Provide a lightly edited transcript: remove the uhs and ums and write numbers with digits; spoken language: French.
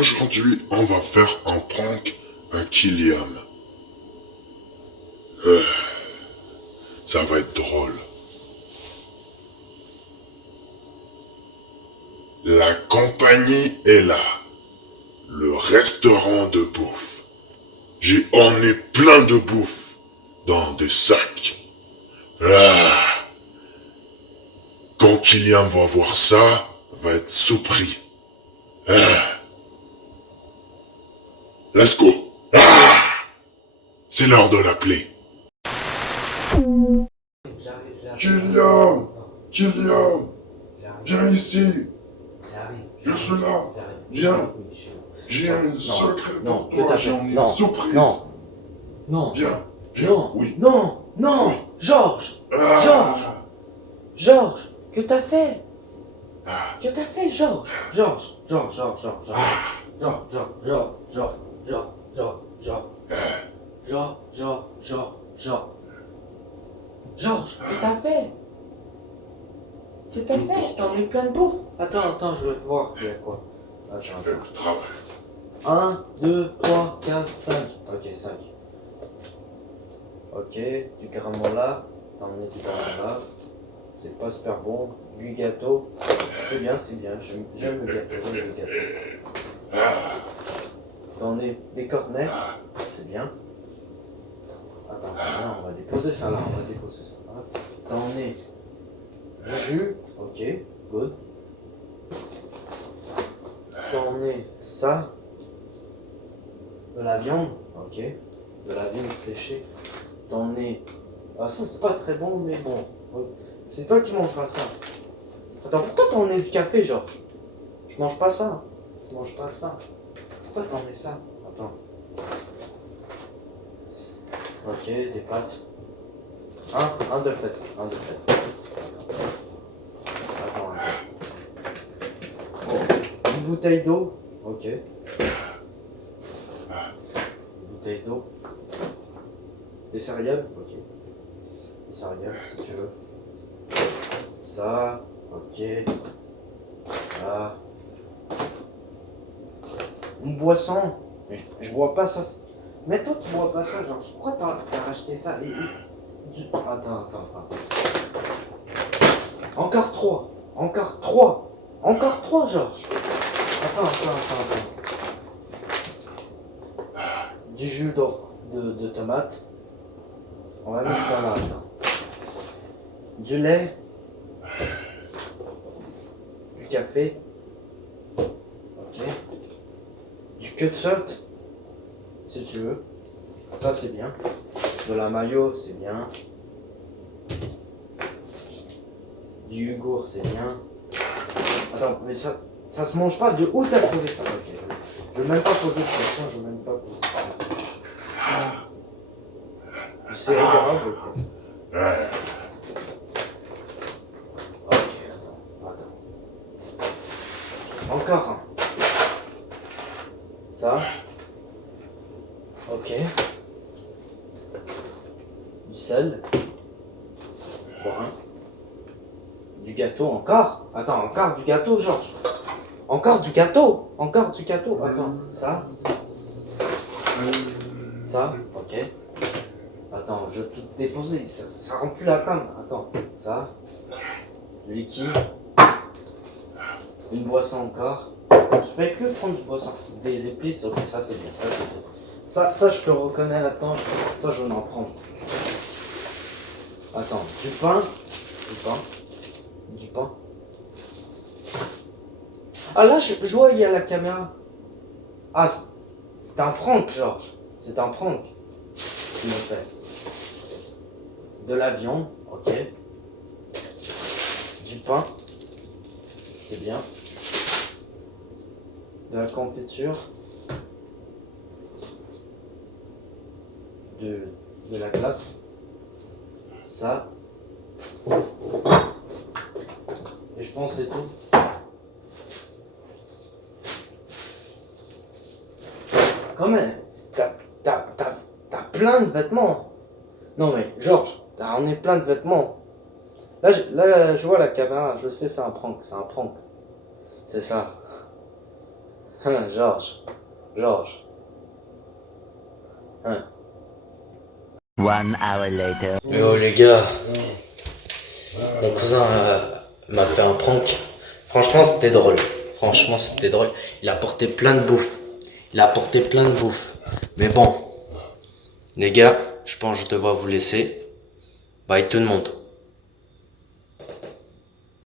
Aujourd'hui, on va faire un prank à Kylian. Ça va être drôle. La compagnie est là. Le restaurant de bouffe. J'ai emmené plein de bouffe dans des sacs. Ah. Quand Kylian va voir ça, va être surpris. Ah. Let's go. Ah. C'est l'heure de l'appeler. Kylian, Kylian, viens ici. Je suis là. Viens. J'ai un secret pour toi. J'ai une surprise. Non. Viens. Non. Oui. Non. Oui. Georges. Ah. Georges. Que t'as fait? Ah. Que t'as fait, Georges? Georges. Georges, que t'as fait? Que t'as fait? T'en es plein de bouffe. Attends, je veux voir. Il y a quoi? J'ai fait le travail. 1, 2, 3, 4, 5. Ok, 5. Ok, du granola. T'en mets du granola. C'est pas super bon. Du gâteau. C'est bien. J'aime le gâteau. T'en mets des cornets. C'est bien. Attends, c'est bien. On va déposer ça là. T'en mets du jus. Ok, good. T'en mets ça. De la viande. Ok. De la viande séchée. T'en mets. Ah, ça c'est pas très bon, mais bon. C'est toi qui mangeras ça. Attends, pourquoi t'en mets du café, Georges? Je mange pas ça. Pourquoi t'en mets ça? Attends. Ok, des pâtes. Un de fait. Attends. Oh, une bouteille d'eau. Ok. Une bouteille d'eau. Des céréales. Ok. Des céréales, si tu veux. Ça. Ok. Ça. Une boisson. Je bois pas ça. Mais toi, tu bois pas ça, Georges. Pourquoi t'as racheté ça? Attends. Encore trois, Georges. Attends. Du jus de tomate. On va mettre ça là. Attends. Du lait. Du café. Ok. Du ketchup. Si tu veux. Ça c'est bien. De la mayo, c'est bien. Du yogourt, c'est bien. Attends, mais ça se mange pas. De où t'as trouvé ça? Ok. Je vais même pas poser de questions. Du céréales, ok. Ok, attends. Encore un. Ça. Ok. Du sel. Brun. Du gâteau encore. Attends, encore du gâteau, Georges. Encore du gâteau. Attends, ça. Ça, ok. Attends, je vais tout déposer. Ça rend plus la table. Attends, ça. Du liquide. Une boisson encore. Je fais que prendre du boisson. Des épices, ok, ça c'est bien. Ça, je te reconnais là-dedans. Ça, je vais en prendre. Attends, du pain. Ah là, je vois, il y a la caméra. Ah, c'est un prank, Georges. C'est un prank. Tu me fais. De la viande, ok. Du pain. C'est bien. De la confiture. De la glace. Ça. Et je pense que c'est tout. Quand même, t'as plein de vêtements. Non mais, Georges, on est plein de vêtements. Là, je vois la caméra, je sais c'est un prank. C'est ça. Georges. Georges. One hour later. Yo les gars, mon cousin m'a fait un prank. Franchement c'était drôle. Franchement c'était drôle. Il a apporté plein de bouffe. Il a apporté plein de bouffe. Mais bon, les gars, je pense que je devrais vous laisser. Bye tout le monde.